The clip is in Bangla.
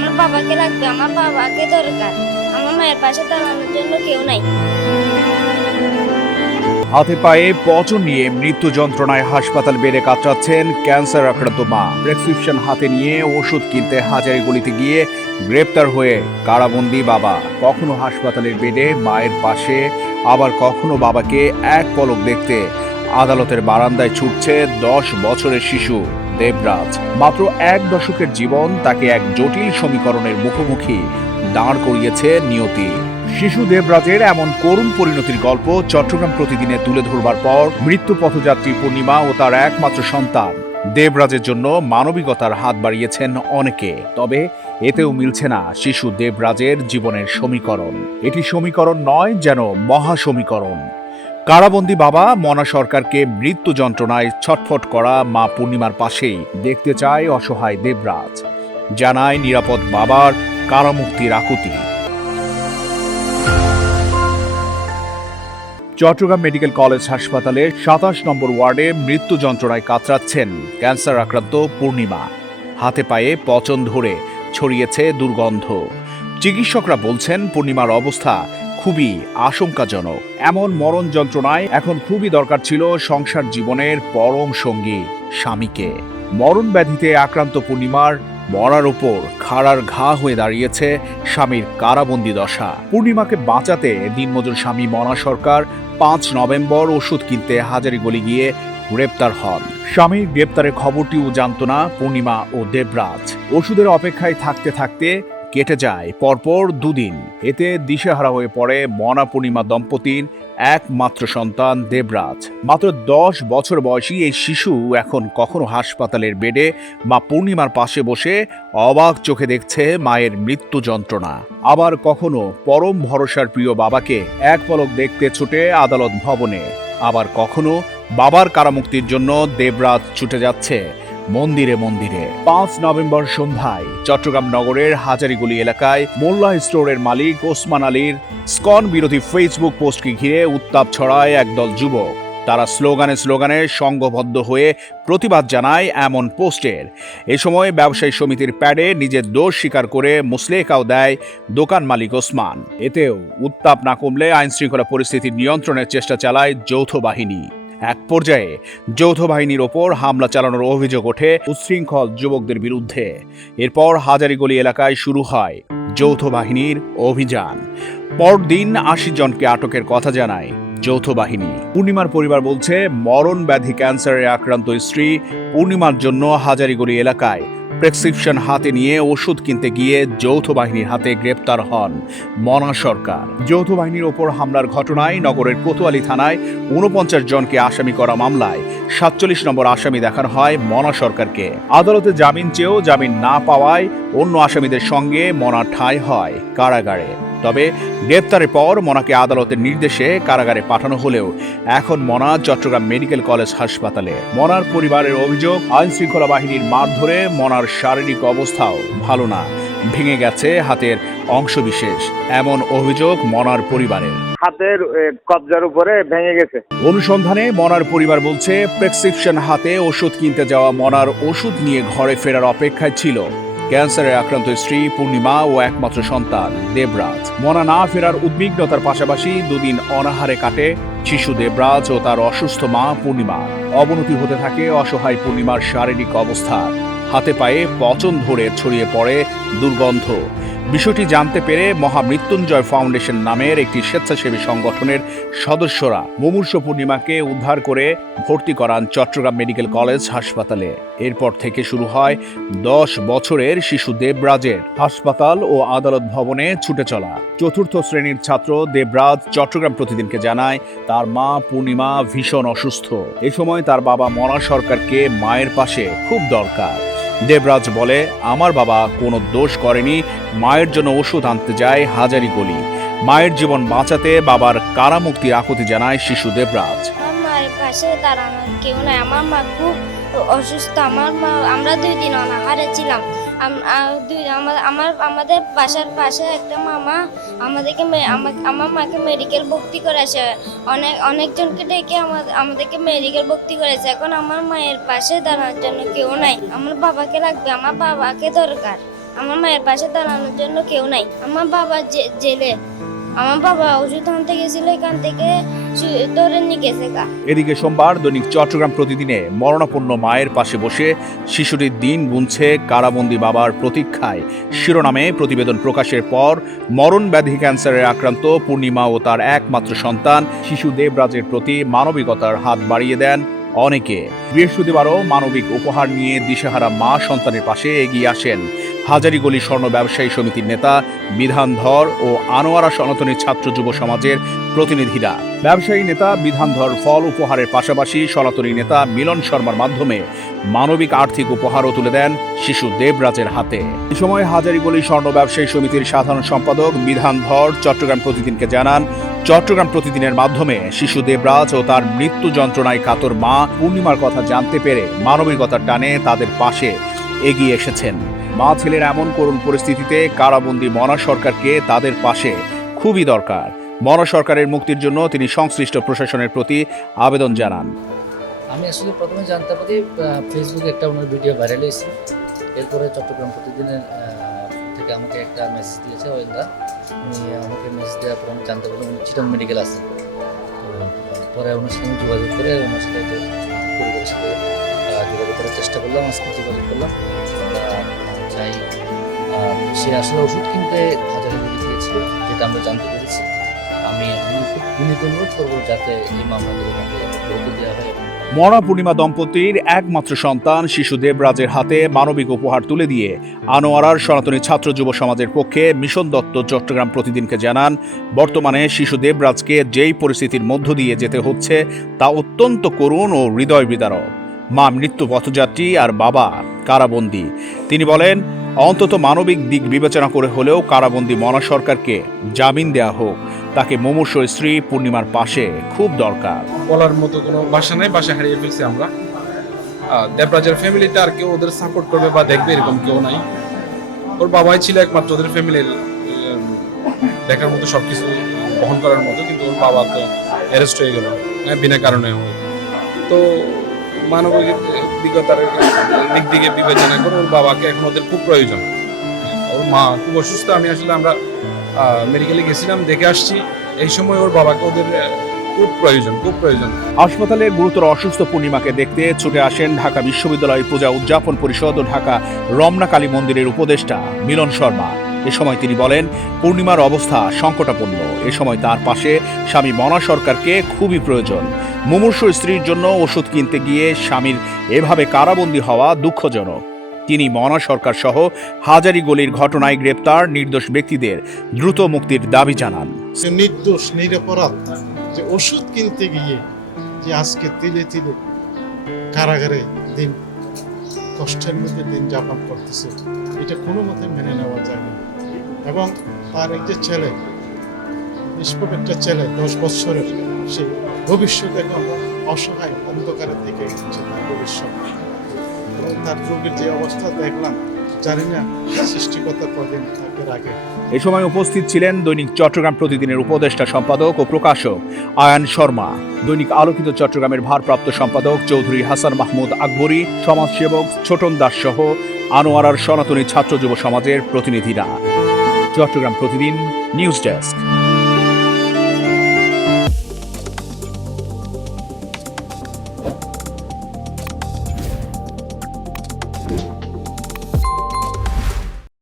আমার বাবাকে লাগবে, আমার বাবাকে দরকার। আমার মায়ের পাশে দাঁড়ানোর জন্য কেউ নাই। হাতে পায়ে পচন নিয়ে মৃত্যু যন্ত্রণায় হাসপাতাল বেড়ে কাতরাচ্ছেন ক্যান্সার আক্রান্ত মা। প্রেসক্রিপশন হাতে নিয়ে ওষুধ কিনতে হাজারিগুলিতে গিয়ে গ্রেপ্তার হয়ে কারাবন্দি বাবা। কখনো হাসপাতালের বেডে মায়ের পাশে, আবার কখনো বাবাকে এক পলক দেখতে। আদালতের বারান্দায় ছুটছে দশ বছরের শিশু। দেবরাজ। মাত্র এক দশকের জীবন তাকে এক জটিল সমীকরণের মুখোমুখি দাঁড় করিয়েছে নিয়তি। শিশু দেবরাজের এমন করুণ পরিণতির গল্প চট্টগ্রাম প্রতিদিনে তুলে ধরবার পর মৃত্যু পথযাত্রী পূর্ণিমা ও তার একমাত্র সন্তান। দেবরাজের জন্য মানবিকতার হাত বাড়িয়েছেন অনেকে, তবে এতেও মিলছে না শিশু দেবরাজের জীবনের সমীকরণ। এটি সমীকরণ নয় যেন মহা সমীকরণ কারাবন্দী বাবা মনা সরকারকে মৃত্যু যন্ত্রণায় ছটফট করা মা পূর্ণিমার পাশেই দেখতে চায় অসহায় দেবরাজ। জানায় নিরাপদ বাবার কারামুক্তির আকুতি চট্টগ্রাম মেডিকেল কলেজ হাসপাতালে সাতাশ নম্বর ওয়ার্ডে মৃত্যু যন্ত্রণায় কাতরাচ্ছেন ক্যান্সার আক্রান্ত পূর্ণিমা। হাতে পায়ে পচন ধরে ছড়িয়েছে দুর্গন্ধ। চিকিৎসকরা বলছেন পূর্ণিমার অবস্থা খুবই আশঙ্কাজনক। এমন মরণ যন্ত্রণায় এখন খুবই দরকার ছিল সংসার জীবনের পরম সঙ্গী, স্বামীকে। মরণ ব্যাধিতে আক্রান্ত পূর্ণিমার মরার উপর খাড়ার ঘা হয়ে দাঁড়িয়েছে স্বামীর কারাবন্দি দশা। পূর্ণিমাকে বাঁচাতে দিনমজুর স্বামী মনা সরকার পাঁচ নভেম্বর ওষুধ কিনতে হাজারিগলি গিয়ে গ্রেপ্তার হন। স্বামীর গ্রেপ্তারের খবরটিও জানত না পূর্ণিমা ও দেবরাজ। ওষুধের অপেক্ষায় থাকতে থাকতে কেটে যায় পরপর দুদিন। এতে দিশেহারা হয়ে পড়ে মনা পূর্ণিমা দম্পতির একমাত্র সন্তান দেবরাজ। মাত্র দশ বছর বয়সী এই শিশু এখন কখনো হাসপাতালের বেডে মা পূর্ণিমার পাশে বসে অবাক চোখে দেখছে মায়ের মৃত্যু যন্ত্রণা। আবার কখনো পরম ভরসার প্রিয় বাবাকে এক পলক দেখতে ছুটে আদালত ভবনে। আবার কখনো বাবার কারামুক্তির জন্য দেবরাজ ছুটে যাচ্ছে। মন্দিরে মন্দিরে। পাঁচ নভেম্বর সন্ধ্যায় চট্টগ্রাম নগরের হাজারিগুলি এলাকায় মোল্লা স্টোরের মালিক ওসমান আলীর স্কন বিরোধী ফেসবুক পোস্টকে ঘিরে উত্তাপ ছড়ায় একদল যুবক। তারা স্লোগানে স্লোগানে সংঘবদ্ধ হয়ে প্রতিবাদ জানায় এমন পোস্টের। এ সময় ব্যবসায়ী সমিতির প্যাডে নিজের দোষ স্বীকার করে মুসলেকাও দেয় দোকান মালিক ওসমান। এতেও উত্তাপ না কমলে আইনশৃঙ্খলা পরিস্থিতি নিয়ন্ত্রণের চেষ্টা চালায় যৌথ বাহিনী। এক পর্যায়ে যৌথ বাহিনীর ওপর হামলা চালানোর অভিযোগ ওঠে উচ্ছৃঙ্খল যুবকদের বিরুদ্ধে। এরপর হাজারিগলি এলাকায় শুরু হয় যৌথ বাহিনীর অভিযান। পরদিন আশি জনকে আটকের কথা জানায় যৌথ বাহিনী। পূর্ণিমার পরিবার বলছে মরণ ব্যাধি ক্যান্সারে আক্রান্ত স্ত্রী পূর্ণিমার জন্য হাজারিগলি এলাকায় প্রেসক্রিপশন হাতে নিয়ে ওষুধ কিনতে গিয়ে যৌথ বাহিনীর হাতে গ্রেপ্তার হন মনা সরকার। যৌথ বাহিনীর ওপর হামলার ঘটনায় নগরের কোতোয়ালি থানায় উনপঞ্চাশ জনকে আসামি করা মামলায় সাতচল্লিশ নম্বর আসামি দেখানো হয় মনা সরকারকে। আদালতে জামিন চেয়েও জামিন না পাওয়ায় অন্য আসামিদের সঙ্গে মনা ঠাঁই হয় কারাগারে। তবে গ্রেপ্তারের পর মনাকে আদালতের নির্দেশে কারাগারে পাঠানো হলেও এখন মনা চট্টগ্রাম মেডিকেল কলেজ হাসপাতালে। মনার পরিবারের অভিযোগ আইন শৃঙ্খলা বাহিনীর মারধরে মনার শারীরিক অবস্থাও ভালো না। ভেঙে গেছে হাতের অংশবিশেষ। এমন অভিযোগ মনার পরিবারের। হাতের কবজার উপরে ভেঙে গেছে। অনুসন্ধানে মনার পরিবার বলছে প্রেসক্রিপশন হাতে ওষুধ কিনতে যাওয়া মনার ওষুধ নিয়ে ঘরে ফেরার অপেক্ষায় ছিল। ক্যান্সারে আক্রান্ত স্ত্রী, পূর্ণিমা ও একমাত্র সন্তান, দেবরাজ। মনা না ফেরার উদ্বিগ্নতার পাশাপাশি দুদিন অনাহারে কাটে শিশু দেবরাজ ও তার অসুস্থ মা পূর্ণিমা। অবনতি হতে থাকে অসহায় পূর্ণিমার শারীরিক অবস্থা। হাতে পায়ে পচন ধরে ছড়িয়ে পড়ে দুর্গন্ধ। বিষয়টি জানতে পেরে মহামৃত্যুঞ্জয় ফাউন্ডেশন নামের একটি স্বেচ্ছাসেবী সংগঠনের সদস্যরা মুমূর্ষ পূর্ণিমাকে উদ্ধার করে ভর্তি করান চট্টগ্রাম মেডিকেল কলেজ হাসপাতালে। এরপর থেকে শুরু হয় দশ বছরের শিশু দেবরাজের হাসপাতাল ও আদালত ভবনে ছুটে চলা। চতুর্থ শ্রেণির ছাত্র দেবরাজ চট্টগ্রাম প্রতিদিনকে জানায়, তার মা পূর্ণিমা ভীষণ অসুস্থ। এ সময় তার বাবা মনা সরকারকে মায়ের পাশে খুব দরকার। দেবরাজ বলে, আমার বাবা কোনো দোষ করেনি। মায়ের জন্য ওষুধ আনতে যায় হাজারি গলি। মায়ের জীবন বাঁচাতে বাবার কারামুক্তির আকুতি জানায় শিশু দেবরাজ। আমার পাশে দাঁড়ানো কেউ নাই। আমার মা খুব অসুস্থ। আমার মা, আমরা দুই দিন অনাহারে ছিলাম। আমার আমাদের বাসার পাশে একটা মামা আমাদেরকে আমার মাকে মেডিকেল ভর্তি করেছে। অনেক, অনেকজনকে ডেকে আমাদের আমাদেরকে মেডিকেল ভর্তি করেছে। এখন আমার মায়ের পাশে দাঁড়ানোর জন্য কেউ নাই। আমার বাবাকে লাগবে, আমার বাবাকে দরকার। আমার মায়ের পাশে দাঁড়ানোর জন্য কেউ নাই। আমার বাবা জেলে। আমার বাবা ওষুধ আনতে গেছিল এখান থেকে ধরে নিয়ে গেছে এদিকে সোমবার দৈনিক চট্টগ্রাম প্রতিদিনে মরণাপন্ন মায়ের পাশে বসে শিশুটির দিন গুনছে কারাবন্দি বাবার প্রতীক্ষায়। শিরোনামে প্রতিবেদন প্রকাশের পর মরণ ব্যাধি ক্যান্সারে আক্রান্ত পূর্ণিমা ও তার একমাত্র সন্তান শিশু দেবরাজের প্রতি মানবিকতার হাত বাড়িয়ে দেন অনেকে। বৃহস্পতিবারও মানবিক উপহার নিয়ে দিশেহারা মা সন্তানের পাশে এগিয়ে আসেন। হাজারিগলি স্বর্ণ ব্যবসায়ী সমিতির নেতা বিধানধর ও আনোয়ারা সনাতনী ছাত্র যুব সমাজের প্রতিনিধিরা। ব্যবসায়ী নেতা বিধানধর ফল উপহারের পাশাপাশি সনাতনী নেতা মিলন শর্মার মাধ্যমে মানবিক আর্থিক উপহারও তুলে দেন শিশু দেবরাজের হাতে। এ সময় হাজারিগলি স্বর্ণ ব্যবসায়ী সমিতির সাধারণ সম্পাদক বিধানধর চট্টগ্রাম প্রতিদিনকে জানান, চট্টগ্রাম প্রতিদিনের মাধ্যমে শিশু দেবরাজ ও তার মৃত্যু যন্ত্রণায় কাতর মা পূর্ণিমার কথা জানতে পেরে মানবিকতার টানে তাদের পাশে এগিয়ে এসেছেন। মা ছেলের এমন করুণ পরিস্থিতিতে কারাবন্দী মনা সরকারকে তাদের পাশে খুবই দরকার। মনা সরকারের মুক্তির জন্য তিনি সংশ্লিষ্ট প্রশাসনের প্রতি আবেদন জানান। আমি আসলে প্রথমে জানতে পারি ফেসবুকে একটা ওনার ভিডিও ভাইরাল হয়েছে। এরপরে চট্টগ্রাম প্রতিদিনের থেকে আমাকে একটা মেসেজ দিয়েছে ওয়েলদা। উনি আমাকে মেসেজ দেওয়ার পর আমি জানতে পারলাম উনি চিটং মেডিকেল আছে। পরে ওনার আমি যোগাযোগ করে ওনার সাথে যোগাযোগ করার চেষ্টা করলাম, আজকে যোগাযোগ করলাম। সে আসলে ওষুধ কিনতে হাজারে করে দিয়েছিল যেটা আমরা জানতে পেরেছি। আমি বিনীত অনুরোধ করব যাতে এই ওনাকে দেওয়া হয়। মরা পূর্ণিমা দম্পতির একমাত্র সন্তান শিশু দেবরাজের হাতে মানবিক উপহার তুলে দিয়ে আনোয়ারার সনাতনী ছাত্র যুব সমাজের পক্ষে মিশন দত্ত চট্টগ্রাম প্রতিদিনকে জানান, বর্তমানে শিশু দেবরাজকে যেই পরিস্থিতির মধ্য দিয়ে যেতে হচ্ছে তা অত্যন্ত করুণ ও হৃদয় বিদারক। মা মৃত্যু পথযাত্রী আর বাবা কারাবন্দী। তিনি বলেন অন্তত মানবিক দিক বিবেচনা করে হলেও কারাবন্দী মনা সরকারকে জামিন দেয়া হোক তাকে মুমূর্ষ স্ত্রী পূর্ণিমার পাশে খুব দরকার। বলার মতো কোনো বাসা নাই বাসা হারিয়ে ফেলছি আমরা। দেবরাজের ফ্যামিলিতে আর কেউ ওদের সাপোর্ট করবে বা দেখবে এরকম কেউ নাই। ওর বাবাই ছিল একমাত্র ওদের ফ্যামিলির দেখার মতো সবকিছু বহন করার মতো কিন্তু ওর বাবা তো অ্যারেস্ট হয়ে গেল হ্যাঁ, বিনা কারণে তো মানবিক দিকতার দিক দিকে বিবেচনা করে ওর বাবাকে এখন ওদের খুব প্রয়োজন। ওর মা খুব অসুস্থ, আমি আসলে আমরা মেডিকেলে গেছিলাম, দেখে আসছি। এই সময় ওর বাবাকে ওদের খুব প্রয়োজন খুব প্রয়োজন। হাসপাতালে গুরুতর অসুস্থ পূর্ণিমাকে দেখতে ছুটে আসেন ঢাকা বিশ্ববিদ্যালয় পূজা উদযাপন পরিষদ ও ঢাকা রমনা কালী মন্দিরের উপদেষ্টা মিলন শর্মা। এ সময় তিনি বলেন, পূর্ণিমার অবস্থা সংকটাপন্ন। এ সময় তার পাশে স্বামী মনা সরকারকে খুবই প্রয়োজন। মুমূর্ষ স্ত্রীর জন্য ওষুধ কিনতে গিয়ে স্বামীর এভাবে কারাবন্দী হওয়া দুঃখজনক। তিনি মনা সরকার সহ হাজারি গলির ঘটনায় গ্রেপ্তার নির্দোষ ব্যক্তিদের দ্রুত মুক্তির দাবি জানান। নির্দোষ, নিরপরাধ, যে ওষুধ কিনতে গিয়ে যে আজকে তিলে তিলে কারাগারে দিন, কষ্টের মধ্যে দিন যাপন করতেছে, এটা কোনো মতে মেনে নেওয়া যায় না। এবং তার এক যে ছেলে, নিষ্পাপ একটা ছেলে, দশ বছরের সে ভবিষ্যৎ এখন অসহায় অন্ধকারের দিকে হচ্ছে তার ভবিষ্যৎ। এবং তার রোগের যে অবস্থা দেখলাম, জানি না সৃষ্টিকর্তা কদিন তাকে রাখে এ সময় উপস্থিত ছিলেন দৈনিক চট্টগ্রাম প্রতিদিনের উপদেষ্টা সম্পাদক ও প্রকাশক আয়ান শর্মা, দৈনিক আলোকিত চট্টগ্রামের ভারপ্রাপ্ত সম্পাদক চৌধুরী হাসান মাহমুদ আকবরী, সমাজসেবক ছোটন দাস সহ আনোয়ারার সনাতনী ছাত্র যুব সমাজের প্রতিনিধিরা। চট্টগ্রাম প্রতিদিন নিউজ ডেস্ক।